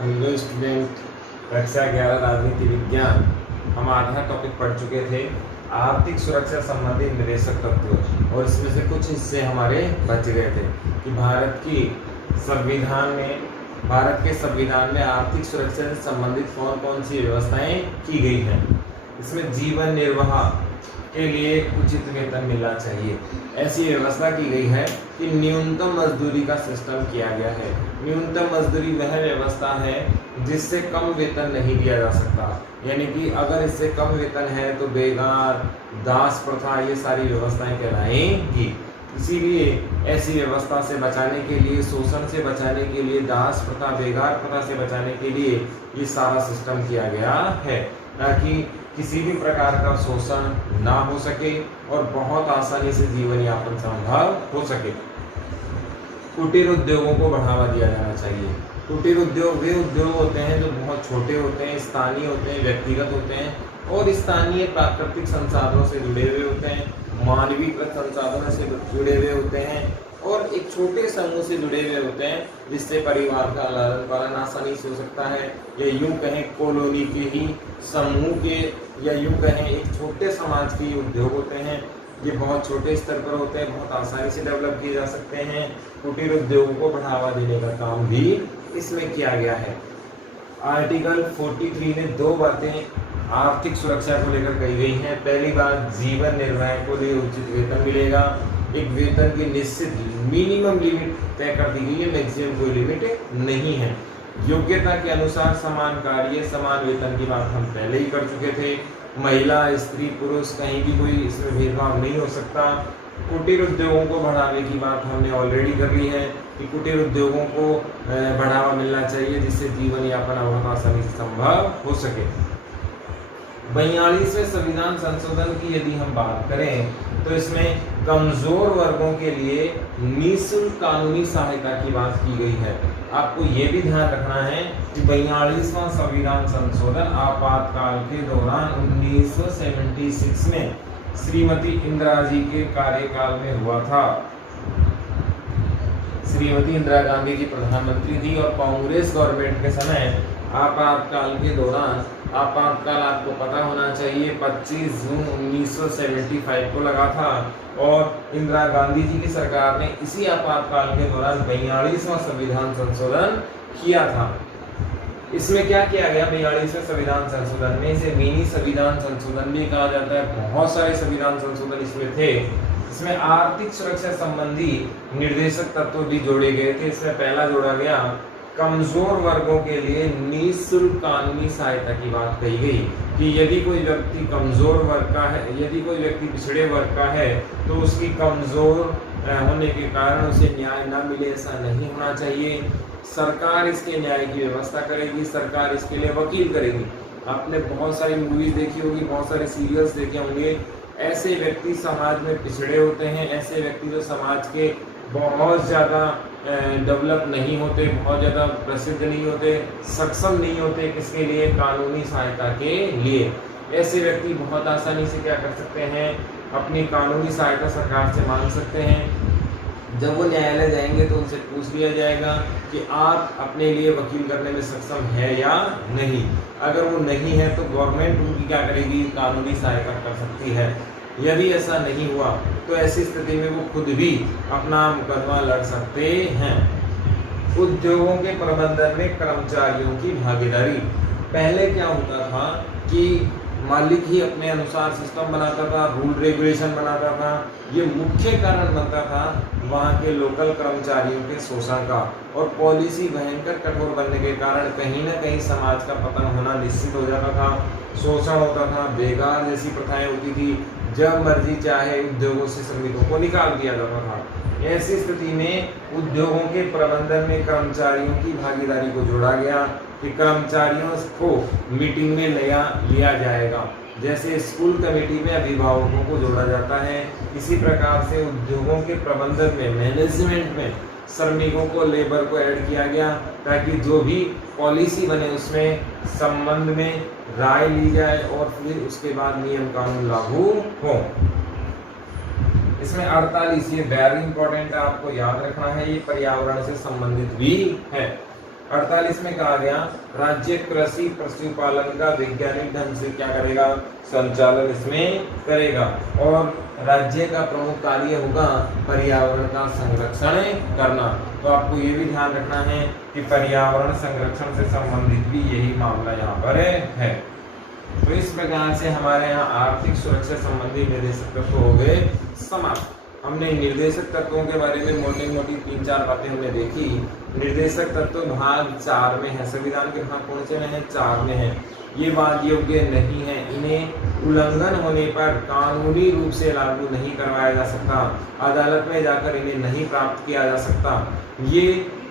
Hello student, कक्षा 11 राजनीति विज्ञान। हम आधा टॉपिक पढ़ चुके थे, आर्थिक सुरक्षा संबंधी निर्देशक तत्व, और इसमें से कुछ हिस्से हमारे बच गए थे कि भारत के संविधान में आर्थिक सुरक्षा से संबंधित कौन कौन सी व्यवस्थाएं की गई हैं। इसमें जीवन निर्वाह के लिए उचित वेतन मिलना चाहिए, ऐसी व्यवस्था की गई है कि न्यूनतम मजदूरी का सिस्टम किया गया है। न्यूनतम मजदूरी वह व्यवस्था है जिससे कम वेतन नहीं दिया जा सकता, यानी कि अगर इससे कम वेतन है तो बेगार, दास प्रथा, ये सारी व्यवस्थाएं कहलाएंगी। इसीलिए ऐसी व्यवस्था से बचाने के लिए, शोषण से बचाने के लिए, दास प्रथा, बेगार प्रथा से बचाने के लिए ये सारा सिस्टम किया गया है, ताकि किसी भी प्रकार का शोषण ना हो सके और बहुत आसानी से जीवन यापन संभव हो सके। कुटीर उद्योगों को बढ़ावा दिया जाना चाहिए। कुटीर उद्योग वे उद्योग होते हैं जो बहुत छोटे होते हैं, स्थानीय होते हैं, व्यक्तिगत होते हैं और स्थानीय प्राकृतिक संसाधनों से जुड़े हुए होते हैं, मानवीकृत संसाधनों से जुड़े हुए होते हैं और एक छोटे समूह से जुड़े हुए होते हैं, जिससे परिवार का लालन पालन आसानी से हो सकता है। या यूं कहें कॉलोनी के ही समूह के, या यूं कहें एक छोटे समाज के उद्योग होते हैं। ये बहुत छोटे स्तर पर होते हैं, बहुत आसानी से डेवलप किए जा सकते हैं। कुटीर उद्योगों को बढ़ावा देने का काम भी इसमें किया गया है। आर्टिकल 43 में दो बातें आर्थिक सुरक्षा को लेकर कही गई हैं। पहली बात, जीवन निर्वाह को लिए उचित वेतन मिलेगा। एक वेतन की निश्चित मिनिमम लिमिट तय कर दी गई है, मैक्सिमम कोई लिमिट नहीं है। योग्यता के अनुसार समान कार्य समान वेतन की बात हम पहले ही कर चुके थे। महिला, स्त्री, पुरुष कहीं भी कोई इसमें भेदभाव नहीं हो सकता। कुटीर उद्योगों को बढ़ावे की बात हमने ऑलरेडी कर ली है कि कुटीर उद्योगों को बढ़ावा मिलना चाहिए, जिससे जीवन यापन बहुत आसानी से संभव हो सके। 42वें संविधान संशोधन की यदि हम बात करें तो इसमें कमजोर वर्गों के लिए निःशुल्क कानूनी सहायता की बात की गई है। आपको ये भी ध्यान रखना है कि 42वां संविधान संशोधन आपातकाल के दौरान 1976 में श्रीमती इंदिरा जी के कार्यकाल में हुआ था। श्रीमती इंदिरा गांधी जी प्रधानमंत्री थी और कांग्रेस गवर्नमेंट के समय आपातकाल के दौरान, आपातकाल आपको पता होना चाहिए 25 जून 1975 को लगा था और इंदिरा गांधी जी की सरकार ने इसी आपातकाल के दौरान 42वां संविधान संशोधन किया था। इसमें क्या किया गया 42वें संविधान संशोधन में? इसे मिनी संविधान संशोधन भी कहा जाता है। बहुत सारे संविधान संशोधन इसमें थे। इसमें आर्थिक सुरक्षा संबंधी निर्देशक तत्व भी जोड़े गए थे। इसमें पहला जोड़ा गया कमजोर वर्गों के लिए निःशुल्क कानूनी सहायता की बात कही गई कि यदि कोई व्यक्ति कमजोर वर्ग का है, यदि कोई व्यक्ति पिछड़े वर्ग का है तो उसकी कमजोर होने के कारण उसे न्याय ना मिले, ऐसा नहीं होना चाहिए। सरकार इसके न्याय की व्यवस्था करेगी, सरकार इसके लिए वकील करेगी। आपने बहुत सारी मूवीज देखी होगी, बहुत सारे सीरियल्स देखे होंगे। ऐसे व्यक्ति समाज में पिछड़े होते हैं, ऐसे व्यक्ति जो समाज के बहुत ज़्यादा डेवलप नहीं होते, बहुत ज़्यादा प्रसिद्ध नहीं होते, सक्षम नहीं होते, किसके लिए? कानूनी सहायता के लिए। ऐसे व्यक्ति बहुत आसानी से क्या कर सकते हैं? अपनी कानूनी सहायता सरकार से मांग सकते हैं। जब वो न्यायालय जाएंगे तो उनसे पूछ लिया जाएगा कि आप अपने लिए वकील करने में सक्षम है या नहीं। अगर वो नहीं है तो गवर्नमेंट उनकी क्या करेगी? कानूनी सहायता कर सकती है। यदि ऐसा नहीं हुआ तो ऐसी स्थिति में वो खुद भी अपना मुकदमा लड़ सकते हैं। उद्योगों के प्रबंधन में कर्मचारियों की भागीदारी। पहले क्या होता था कि मालिक ही अपने अनुसार सिस्टम बनाता था, रूल रेगुलेशन बनाता था। ये मुख्य कारण बनता था वहाँ के लोकल कर्मचारियों के शोषण का, और पॉलिसी भयंकर कठोर बनने के कारण कहीं ना कहीं समाज का पतन होना निश्चित हो जाता था। शोषण होता था, बेगार जैसी प्रथाएं होती थी, जब मर्जी चाहे उद्योगों से श्रमिकों को निकाल दिया जाता था। ऐसी स्थिति में उद्योगों के प्रबंधन में कर्मचारियों की भागीदारी को जोड़ा गया कि कर्मचारियों को मीटिंग में लिया जाएगा। जैसे स्कूल कमेटी में अभिभावकों को जोड़ा जाता है, इसी प्रकार से उद्योगों के प्रबंधन में, मैनेजमेंट में श्रमिकों को, लेबर को ऐड किया गया, ताकि जो भी पॉलिसी बने उसमें संबंध में राय ली जाए और फिर उसके बाद नियम कानून लागू हो। इसमें 48, ये वेरी इंपॉर्टेंट है, आपको याद रखना है, ये पर्यावरण से संबंधित भी है। 48 में कहा गया राज्य कृषि पशुपालन का वैज्ञानिक ढंग से क्या करेगा, संचालन इसमें करेगा। और राज्य का प्रमुख कार्य होगा पर्यावरण का संरक्षण करना। तो आपको ये भी ध्यान रखना है कि पर्यावरण संरक्षण से संबंधित भी यही मामला यहाँ पर है। तो इस प्रकार से हमारे यहाँ आर्थिक सुरक्षा संबंधी निर्देशक तत्व हो गए समाप्त। हमने निर्देशक तत्वों के बारे में मोटी मोटी 3-4 बातें हमने देखी। निर्देशक तत्व भाग 4 में है, संविधान के भाग कौन से में है, 4 में है। ये वाद योग्य नहीं है, इन्हें उल्लंघन होने पर कानूनी रूप से लागू नहीं करवाया जा सकता, अदालत में जाकर इन्हें नहीं प्राप्त किया जा सकता, ये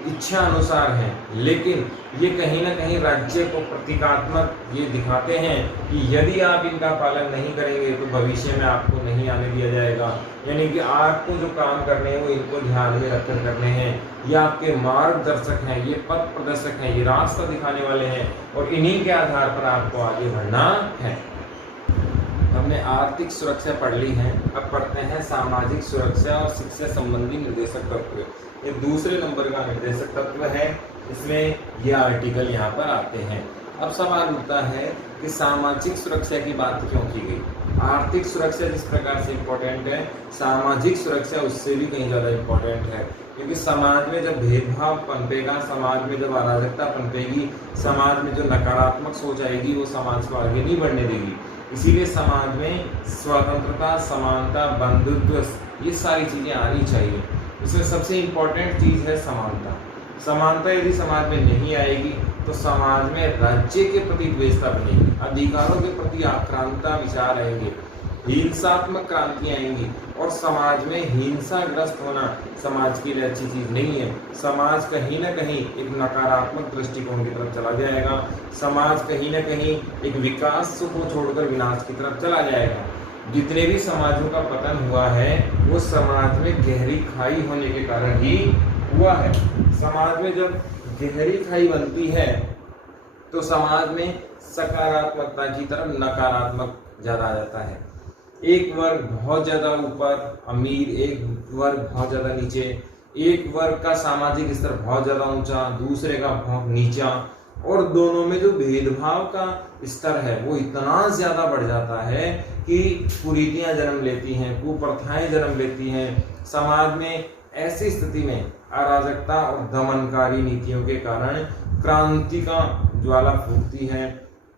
इच्छा अनुसार है। लेकिन ये कहीं ना कहीं राज्य को प्रतीकात्मक ये दिखाते हैं कि यदि आप इनका पालन नहीं करेंगे तो भविष्य में आपको नहीं आने दिया जाएगा। यानी कि आपको जो काम करने हैं वो इनको ध्यान में रखकर करने हैं। ये आपके मार्गदर्शक हैं, ये पथ प्रदर्शक हैं, ये रास्ता दिखाने वाले हैं और इन्हीं के आधार पर आपको आगे बढ़ना है। हमने आर्थिक सुरक्षा पढ़ ली है, अब पढ़ते हैं सामाजिक सुरक्षा और शिक्षा संबंधी निर्देशक तत्व। ये दूसरे नंबर का निर्देशक तत्व है, इसमें ये आर्टिकल यहाँ पर आते हैं। अब सवाल उठता है कि सामाजिक सुरक्षा की बात क्यों की गई। आर्थिक सुरक्षा जिस प्रकार से इम्पोर्टेंट है, सामाजिक सुरक्षा उससे भी कहीं ज़्यादा इम्पोर्टेंट है। क्योंकि समाज में जब भेदभाव पनपेगा, समाज में जब अराजकता पनपेगी, समाज में जो नकारात्मक सोच आएगी वो समाज को आगे नहीं बढ़ने देगी। इसीलिए समाज में स्वतंत्रता, समानता, बंधुत्व ये सारी चीज़ें आनी चाहिए। इसमें सबसे इम्पोर्टेंट चीज़ है समानता। समानता यदि समाज में नहीं आएगी तो समाज में राज्य के प्रति द्वेषता बनेगी, अधिकारों के प्रति आक्रांता विचार आएंगे, हिंसात्मक क्रांति आएंगी और समाज में हिंसाग्रस्त होना समाज के लिए अच्छी चीज नहीं है। समाज कहीं ना कहीं एक नकारात्मक दृष्टिकोण की तरफ चला जाएगा, समाज कहीं ना कहीं एक विकास को छोड़कर विनाश की तरफ चला जाएगा। जितने भी समाजों का पतन हुआ है वो समाज में गहरी खाई होने के कारण ही हुआ है। समाज में जब गहरी खाई बनती है तो समाज में सकारात्मकता की तरफ नकारात्मक ज्यादा आ जाता है। एक वर्ग बहुत ज्यादा ऊपर अमीर, एक वर्ग बहुत ज्यादा नीचे, एक वर्ग का सामाजिक स्तर बहुत ज्यादा ऊंचा, दूसरे का बहुत नीचा, और दोनों में जो भेदभाव का स्तर है वो इतना ज्यादा बढ़ जाता है कि कुरीतियां जन्म लेती हैं, कुप्रथाएं जन्म लेती हैं। समाज में ऐसी स्थिति में अराजकता और दमनकारी नीतियों के कारण क्रांति का ज्वाला फूटती है।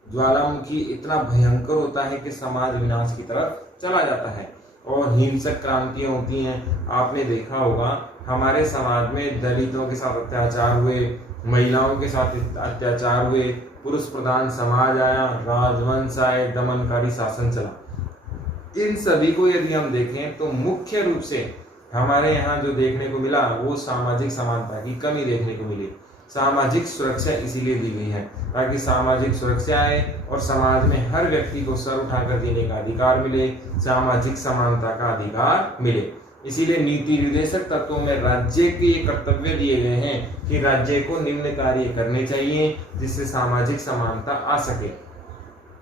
ज्वालामुखी इतना भयंकर होता है कि समाज विनाश की तरफ चला जाता है और हिंसक क्रांतियां होती हैं। आपने देखा होगा हमारे समाज में दलितों के साथ अत्याचार हुए, महिलाओं के साथ अत्याचार हुए, पुरुष प्रधान समाज आया, राजवंश आए, दमनकारी शासन चला। इन सभी को यदि हम देखें तो मुख्य रूप से हमारे यहाँ जो देखने को मिला वो सामाजिक समानता की कमी देखने को मिली। सामाजिक सुरक्षा इसीलिए दी गई है ताकि सामाजिक सुरक्षा आए और समाज में हर व्यक्ति को सर उठाकर जीने का अधिकार मिले, सामाजिक समानता का अधिकार मिले। इसीलिए नीति निर्देशक तत्वों में राज्य के ये कर्तव्य दिए गए हैं कि राज्य को निम्न कार्य करने चाहिए जिससे सामाजिक समानता आ सके।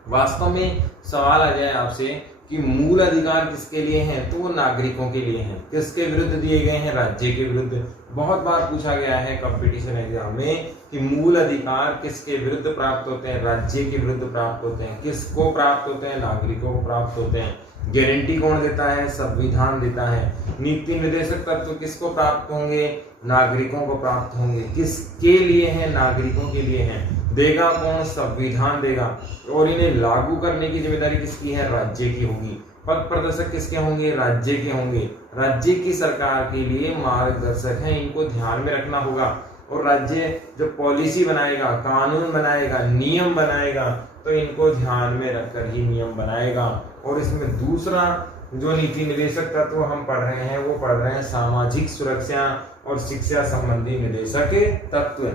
वास्तव में सवाल आ जाए आपसे कि मूल अधिकार किसके लिए हैं, तो वो नागरिकों के लिए हैं। किसके विरुद्ध दिए गए हैं, राज्य के विरुद्ध। बहुत बार पूछा गया है कंपटीशन एग्जाम में कि मूल अधिकार किसके विरुद्ध प्राप्त होते हैं, राज्य के विरुद्ध प्राप्त होते हैं। किसको प्राप्त होते हैं, नागरिकों को प्राप्त होते हैं। गारंटी कौन देता है, संविधान देता है। नीति निर्देशक तत्व किसको प्राप्त होंगे, नागरिकों को प्राप्त होंगे। किसके लिए हैं, नागरिकों के लिए हैं। देगा कौन, संविधान देगा और इन्हें लागू करने की जिम्मेदारी किसकी है, राज्य की होगी। पथ प्रदर्शक किसके होंगे, राज्य के होंगे। राज्य की सरकार के लिए मार्गदर्शक हैं, इनको ध्यान में रखना होगा। और राज्य जब पॉलिसी बनाएगा, कानून बनाएगा, नियम बनाएगा तो इनको ध्यान में रखकर ही नियम बनाएगा। और इसमें दूसरा जो नीति निर्देशक तत्व हम पढ़ रहे हैं वो पढ़ रहे हैं सामाजिक सुरक्षा और शिक्षा संबंधी निर्देशक तत्व।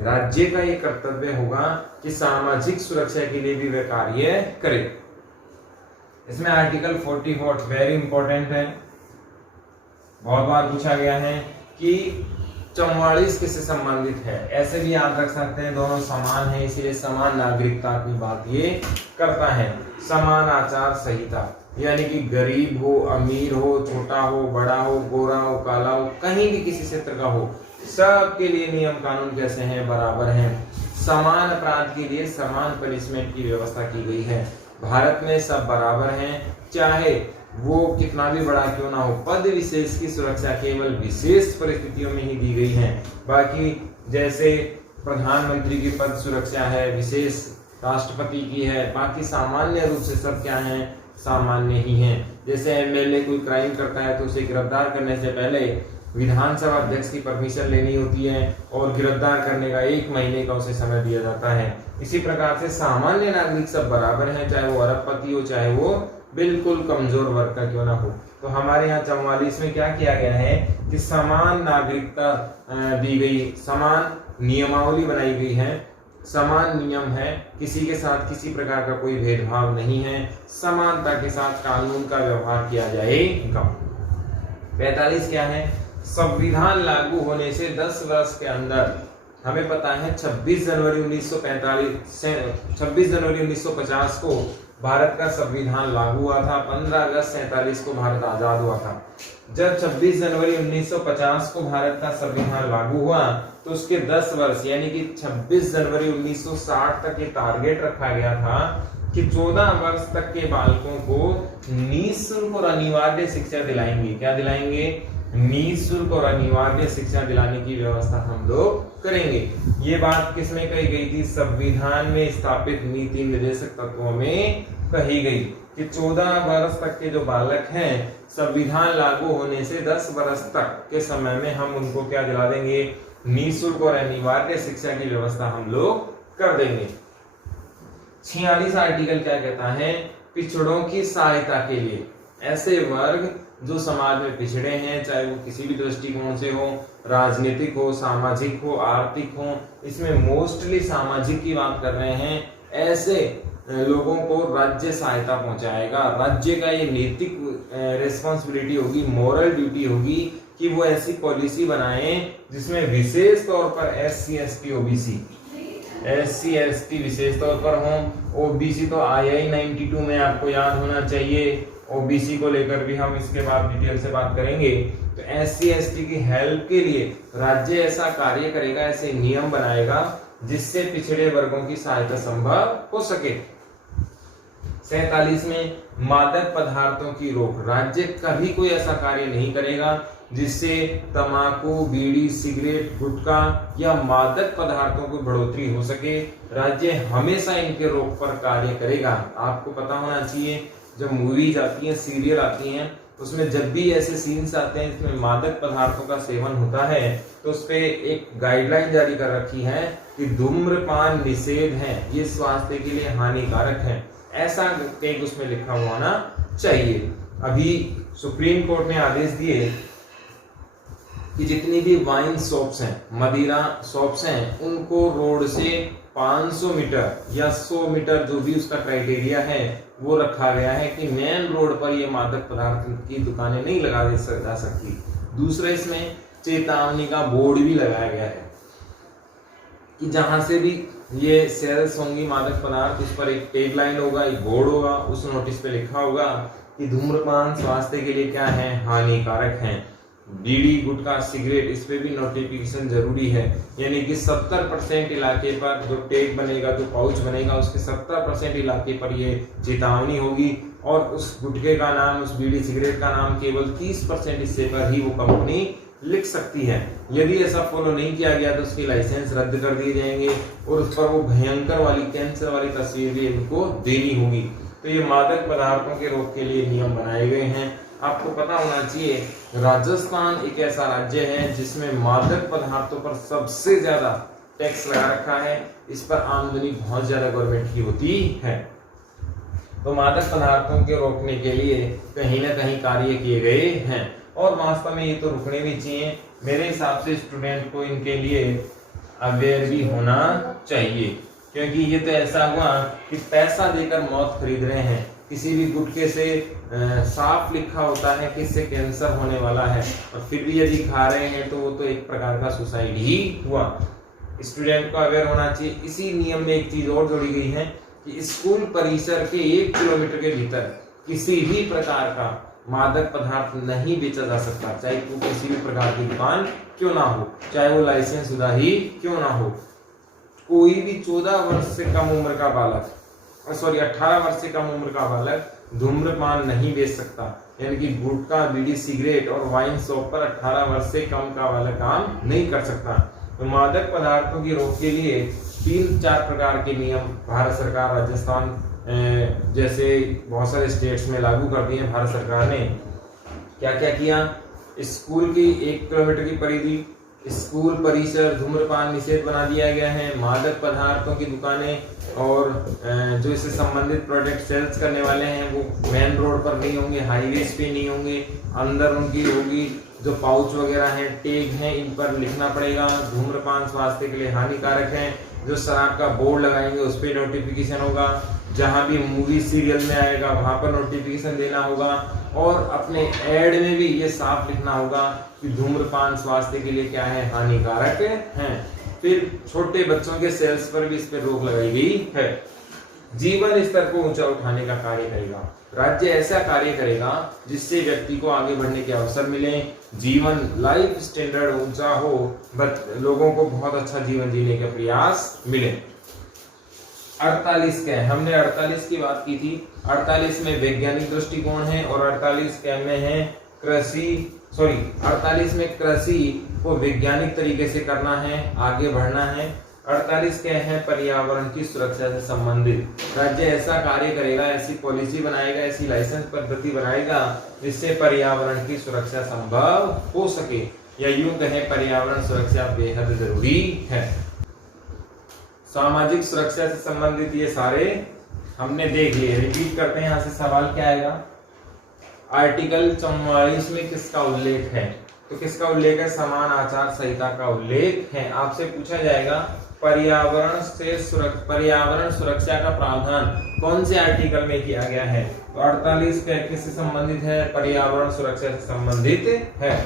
राज्य का ये कर्तव्य होगा कि सामाजिक सुरक्षा के लिए भी वे कार्य करे। इसमें आर्टिकल 44 वेरी इंपॉर्टेंट है, बहुत बार पूछा गया है कि 44 किससे संबंधित है। ऐसे भी याद रख सकते हैं, दोनों समान है इसीलिए समान नागरिकता की बात ये करता है। समान आचार संहिता यानी कि गरीब हो, अमीर हो, छोटा हो, बड़ा हो, गोरा हो, काला हो, कहीं भी किसी क्षेत्र का हो, सबके लिए नियम कानून कैसे हैं, बराबर हैं। समान अपराध के लिए समान पनिशमेंट की व्यवस्था की गई है। भारत में सब बराबर हैं, चाहे वो कितना भी बड़ा क्यों ना हो। पद विशेष की सुरक्षा केवल विशेष परिस्थितियों में ही दी गई है। बाकी जैसे प्रधानमंत्री की पद सुरक्षा है, विशेष राष्ट्रपति की है, बाकी सामान्य रूप से सब क्या है, सामान्य ही हैं। जैसे एमएलए कोई क्राइम करता है तो उसे गिरफ्तार करने से पहले विधानसभा अध्यक्ष की परमिशन लेनी होती है और गिरफ्तार करने का 1 महीने का उसे समय दिया जाता है। इसी प्रकार से सामान्य नागरिक सब बराबर हैं, चाहे वो अरबपति हो, चाहे वो बिल्कुल कमजोर वर्ग का क्यों ना हो। तो हमारे यहाँ 44 में क्या किया गया है कि समान नागरिकता दी गई, समान नियमावली बनाई गई है, समान नियम है, किसी के साथ किसी प्रकार का कोई भेदभाव नहीं है, समानता के साथ कानून का व्यवहार किया जाएगा। 45 क्या है, संविधान लागू होने से 10 वर्ष के अंदर, हमें पता है 26 जनवरी 1950 को भारत का संविधान लागू हुआ था। 15 अगस्त 47 को भारत आजाद हुआ था। जब 26 जनवरी 1950 को भारत का संविधान लागू हुआ तो उसके 10 वर्ष यानी कि 26 जनवरी 1960 तक ये टारगेट रखा गया था कि 14 वर्ष तक के बालकों को निःशुल्क और अनिवार्य शिक्षा दिलाएंगे। क्या दिलाएंगे? निःशुल्क और अनिवार्य शिक्षा दिलाने की व्यवस्था हम लोग करेंगे। ये बात किसमें कही गई थी? संविधान में स्थापित नीति निर्देशक तत्वों में कही गई कि 14 वर्ष तक के जो बालक हैं, संविधान लागू होने से 10 वर्ष तक के समय में हम उनको क्या दिला देंगे? निःशुल्क और अनिवार्य शिक्षा की व्यवस्था हम लोग कर देंगे। 46 आर्टिकल क्या कहता है? पिछड़ों की सहायता के लिए, ऐसे वर्ग जो समाज में पिछड़े हैं, चाहे वो किसी भी दृष्टिकोण से हो, राजनीतिक हो, सामाजिक हो, आर्थिक हो, इसमें मोस्टली सामाजिक की बात कर रहे हैं, ऐसे लोगों को राज्य सहायता पहुंचाएगा। राज्य का ये नैतिक रिस्पॉन्सिबिलिटी होगी, मोरल ड्यूटी होगी कि वो ऐसी पॉलिसी बनाए जिसमें विशेष तौर पर SC ST विशेष तौर पर हों। ओबीसी तो II 92 में आपको याद होना चाहिए। ओबीसी को लेकर भी हम इसके बाद डिटेल से बात करेंगे। तो SC ST की हेल्प के लिए राज्य ऐसा कार्य करेगा, ऐसे नियम बनाएगा जिससे पिछड़े वर्गों की सहायता संभव हो सके। 47 में मादक पदार्थों की रोक, राज्य कभी कोई ऐसा कार्य नहीं करेगा जिससे तंबाकू, बीड़ी, सिगरेट, गुटखा या मादक पदार्थों की बढ़ोतरी हो सके। राज्य हमेशा इनके रोक पर कार्य करेगा। आपको पता होना चाहिए, जब मूवीज आती हैं, सीरियल आती हैं, उसमें जब भी ऐसे सीन्स आते हैं जिसमें मादक पदार्थों का सेवन होता है तो उस पे एक गाइडलाइन जारी कर रखी है कि धूम्रपान निषेध है, ये स्वास्थ्य के लिए हानिकारक है, ऐसा एक उसमें लिखा हुआ होना चाहिए। अभी सुप्रीम कोर्ट ने आदेश दिए कि जितनी भी वाइन शॉप्स हैं, मदिरा शॉप्स हैं, उनको रोड से 500 मीटर या 100 मीटर जो भी उसका क्राइटेरिया है वो रखा गया है कि मेन रोड पर ये मादक पदार्थ की दुकानें नहीं लगा जा सकती। दूसरे इसमें चेतावनी का बोर्ड भी लगाया गया है कि जहां से भी ये सेल्स होंगी मादक पदार्थ, उस पर एक टैग लाइन होगा, एक बोर्ड होगा, उस नोटिस पे लिखा होगा कि धूम्रपान स्वास्थ्य के लिए क्या है, हानिकारक है। बीड़ी, गुटखा, सिगरेट, इस पे भी नोटिफिकेशन जरूरी है। यानी कि 70% इलाके पर जो टैग बनेगा, जो पाउच बनेगा, उसके 70% इलाके पर ये चेतावनी होगी और उस गुटखे का नाम, उस बीड़ी सिगरेट का नाम केवल 30% हिस्से पर ही वो कंपनी लिख सकती है। यदि ऐसा फॉलो नहीं किया गया तो उसकी लाइसेंस रद्द कर दिए जाएंगे और उस पर वो भयंकर वाली कैंसर वाली तस्वीर भी इनको देनी होगी। तो ये मादक पदार्थों के रोक के लिए नियम बनाए गए हैं। आपको पता होना चाहिए, राजस्थान एक ऐसा राज्य है जिसमें मादक पदार्थों पर सबसे ज्यादा टैक्स लगा रखा है। इस पर आमदनी बहुत ज्यादा गवर्नमेंट की होती है। तो मादक पदार्थों के रोकने के लिए कहीं ना कहीं कार्य किए गए हैं और वास्तव में ये तो रुकने भी चाहिए। मेरे हिसाब से स्टूडेंट को इनके लिए अवेयर भी होना चाहिए, क्योंकि ये तो ऐसा हुआ कि पैसा देकर मौत खरीद रहे हैं। किसी भी गुटखे से साफ लिखा होता है कि इससे कैंसर होने वाला है और फिर भी यदि खा रहे हैं तो वो तो एक प्रकार का सुसाइड ही हुआ। स्टूडेंट को अवेयर होना चाहिए। इसी नियम में एक चीज और जोड़ी गई है कि स्कूल परिसर के 1 किलोमीटर के भीतर किसी भी प्रकार का मादक पदार्थ नहीं बेचा जा सकता, चाहे वो किसी भी प्रकार की दुकान क्यों ना हो, चाहे वो लाइसेंस शुदा ही क्यों ना हो। कोई भी 14 वर्ष से कम उम्र का बालक, 18 वर्ष से कम उम्र का बालक धूम्रपान नहीं बेच सकता, यानी कि गुटखा, बीड़ी, सिगरेट और वाइन शॉप पर 18 वर्ष से कम का बालक काम नहीं कर सकता। तो मादक पदार्थों की रोक के लिए 3-4 प्रकार के नियम भारत सरकार, राजस्थान जैसे बहुत सारे स्टेट्स में लागू कर दिए भारत सरकार ने। क्या क्या किया? स्कूल की 1 किलोमीटर की परिधि, स्कूल परिसर धूम्रपान निषेध बना दिया गया है। मादक पदार्थों की दुकानें और जो इससे संबंधित प्रोडक्ट सेल्स करने वाले हैं वो मेन रोड पर नहीं होंगे, हाईवेज पे नहीं होंगे, अंदर उनकी होगी जो पाउच वगैरह हैं, टैग हैं, इन पर लिखना पड़ेगा धूम्रपान स्वास्थ्य के लिए हानिकारक है। जो शराब का बोर्ड लगाएंगे उस पर नोटिफिकेशन होगा, जहां भी मूवी सीरियल में आएगा वहां पर नोटिफिकेशन देना होगा, और अपने एड में भी ये साफ लिखना होगा कि धूम्रपान स्वास्थ्य के लिए क्या है, हानिकारक है। फिर छोटे बच्चों के सेल्स पर भी इस पर रोक लगाई गई है। जीवन स्तर को ऊंचा उठाने का कार्य करेगा, राज्य ऐसा कार्य करेगा जिससे व्यक्ति को आगे बढ़ने के अवसर मिले, जीवन लाइफ स्टैंडर्ड ऊंचा हो, लोगों को बहुत अच्छा जीवन जीने का प्रयास मिले। 48 क्या है? हमने 48 की बात की थी। 48 में वैज्ञानिक दृष्टिकोण है और 48 क्या में है, 48 में कृषि को वैज्ञानिक तरीके से करना है, आगे बढ़ना है। 48 क्या है, पर्यावरण की सुरक्षा से संबंधित। राज्य ऐसा कार्य करेगा, ऐसी पॉलिसी बनाएगा, ऐसी लाइसेंस पद्धति बनाएगा जिससे पर्यावरण की सुरक्षा संभव हो सके, या यूं कहें पर्यावरण सुरक्षा बेहद जरूरी है। सामाजिक सुरक्षा से संबंधित ये सारे हमने देख लिए। रिपीट करते हैं, यहाँ से सवाल क्या आएगा? आर्टिकल 44 में किसका उल्लेख है? तो किसका उल्लेख है? समान आचार संहिता का उल्लेख है। आपसे पूछा जाएगा पर्यावरण सुरक्षा का प्रावधान कौन से आर्टिकल में किया गया है? तो 48 किससे संबंधित है? पर्यावरण सुरक्षा से संबंधित है।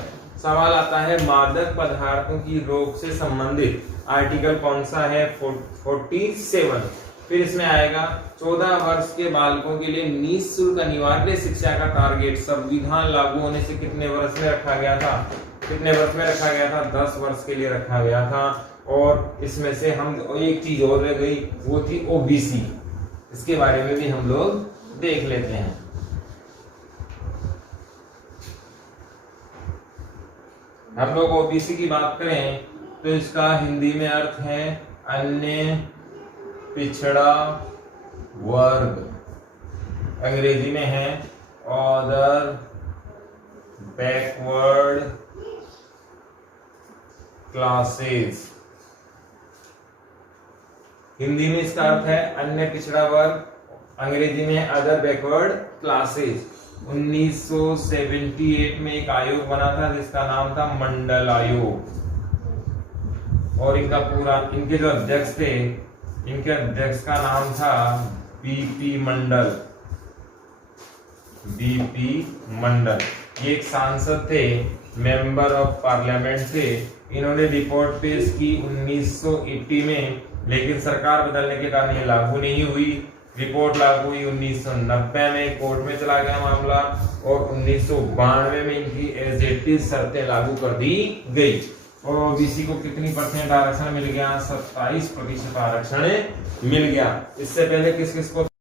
सवाल आता है मादक पदार्थों की रोक से संबंधित आर्टिकल कौन सा है? 47। फिर इसमें आएगा 14 वर्ष के बालकों के लिए निःशुल्क अनिवार्य शिक्षा का टारगेट संविधान लागू होने से कितने वर्ष में रखा गया था? कितने वर्ष में रखा गया था? 10 वर्ष के लिए रखा गया था। और इसमें से हम एक चीज और रह गई, वो थी ओबीसी। इसके बारे में भी हम लोग देख लेते हैं। हम लोग ओबीसी की बात करें तो इसका हिंदी में अर्थ है अन्य पिछड़ा वर्ग, अंग्रेजी में है अदर बैकवर्ड क्लासेस। हिंदी में इसका अर्थ है अन्य पिछड़ा वर्ग, अंग्रेजी में अदर बैकवर्ड क्लासेस। 1978 में एक आयोग बना था जिसका नाम था मंडल आयोग, और इनके जो अध्यक्ष थे, इनके अध्यक्ष का नाम था बीपी मंडल। ये एक सांसद थे, मेंबर ऑफ पार्लियामेंट थे। इन्होंने रिपोर्ट पेश की 1980 में, लेकिन सरकार बदलने के कारण ये लागू नहीं हुई। रिपोर्ट लागू हुई 1990 में, कोर्ट में चला गया मामला, और 1992 में इनकी एज इट इज शर्तें लागू कर दी गई। और ओबीसी को कितनी % आरक्षण मिल गया? 27% आरक्षण मिल गया। इससे पहले किस किस को